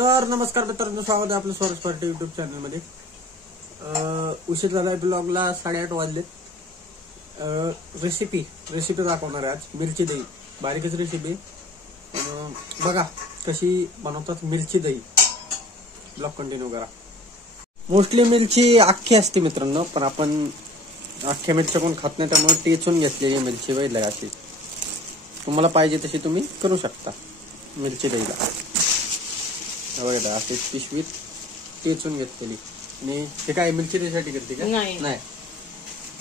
तर नमस्कार मित्रांनो, स्वागत आहे आपलं स्वराज पार्टी युट्यूब चॅनल मध्ये। उशीर झाला ब्लॉगला 8:30 वाजले। रेसिपी दाखवणार आहे आज। मिरची दही बारीकच रेसिपी बघा कशी बनवतात मिरची दही। ब्लॉग कंटिन्यू करा। मोस्टली मिरची अख्खी असते मित्रांनो, पण आपण अख्ख्या मिरच्या कोण खात नाही, त्यामुळे टेचून घेतलेली मिरची वैल अशी। तुम्हाला पाहिजे तशी तुम्ही करू शकता मिरची दहीला। बघा असे पिशवीत टेचून घेतलेली। आणि हे काय मिरची दहीसाठी करते का? नाही।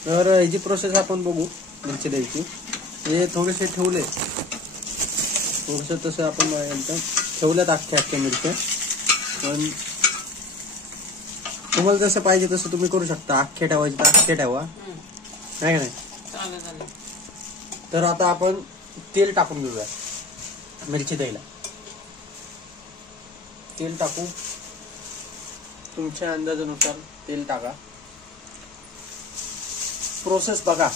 तर ह्याची प्रोसेस आपण बघू मिरची दहीची। हे थोडेसे ठेवले, थोडस तसं आपण ठेवल्यात अख्ख्या मिरच्या। पण तुम्हाला जसं पाहिजे तसं तुम्ही करू शकता। अख्खे ठेवायचे तर अख्खे ठेवा, नाही का नाही? तर आता आपण तेल टाकून घेऊया मिरची दहीला। तेल टाकू, तुमच्या अंदाजानुसार तेल टाका। प्रोसेस बघा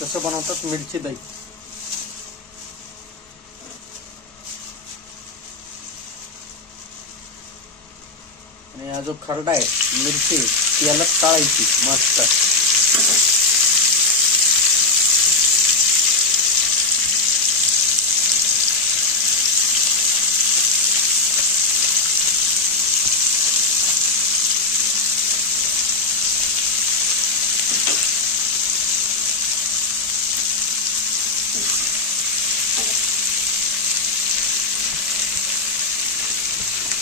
कसं बनवतात मिरची दही। आणि हा जो खरडा आहे मिरची याला तळायची मस्त।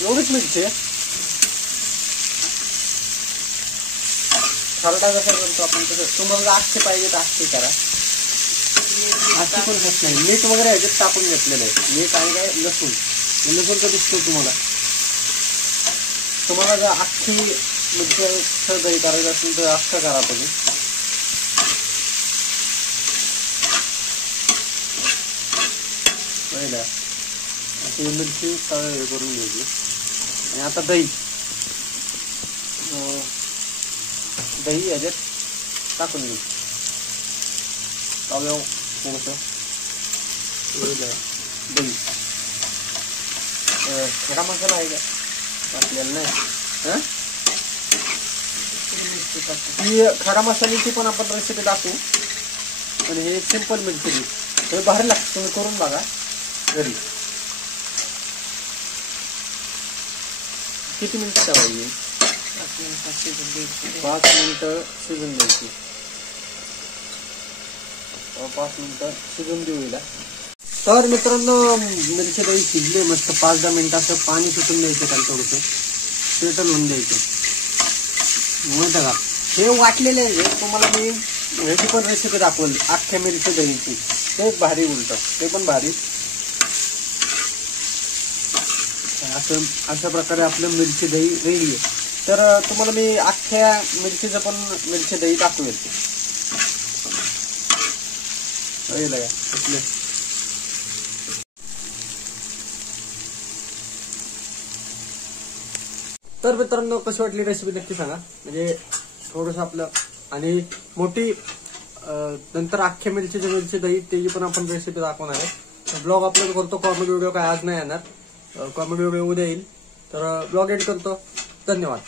एवढीच मिरची खरडा जसा करतो आपण तसं। तुम्हाला अख्खे पाहिजे तर अख्खे करा, अख्खे पण होत नाही। मीठ वगैरे ह्याच्यात टाकून घेतलेलं आहे। मीठ आणि काय लसूण तर दिसतो तुम्हाला। तुम्हाला जर अख्खी मिरची दही करायचं असेल तर अख्खं करा तुम्ही। पहिला अशी मिरची तळ करून घ्यायची। आणि आता दही याच्यात टाकून घ्यायची तव्यावर थोडंसं दही। खडा मसाला आहे का आपल्याला? नाही। ही खडा मसाल्याची पण आपण रेसिपी टाकू। आणि हे सिंपल मिरची हे भारी लागतं, तुम्ही करून बघा घरी। किती मिनिटं ठेवायची? 5 मिनिटं शिजून द्यायची। 5 मिनिटं शिजून देऊ हिला। तर मित्रांनो मिरची दही शिजले मस्त। 5-10 मिनिटं असं पाणी सुटून द्यायचं, त्याला थोडंसं सेटल होऊन द्यायचं। माहिती का हे वाटलेले आहे तुम्हाला मी ह्याची पण रेसिपी दाखवली अख्ख्या मिरची दहीची। ते भारी उलट, ते पण भारी। अशा प्रकारे आपलं मिरची दही रेडी आहे। तर तुम्हाला मी अख्ख्या मिरचीचं पण मिरची दही टाकूया। तर मित्रांनो कशी वाटली रेसिपी नक्की सांगा। म्हणजे थोडस आपलं आणि मोठी नंतर अख्ख्या मिरची दही त्याची पण आपण रेसिपी दाखवणार आहे। ब्लॉग अपलोड करतो। कॉमेडी व्हिडिओ काय आज नाही येणार, कॉमेडी व्हिडिओ उद्या येईल। तर ब्लॉग एडिट करतो। धन्यवाद।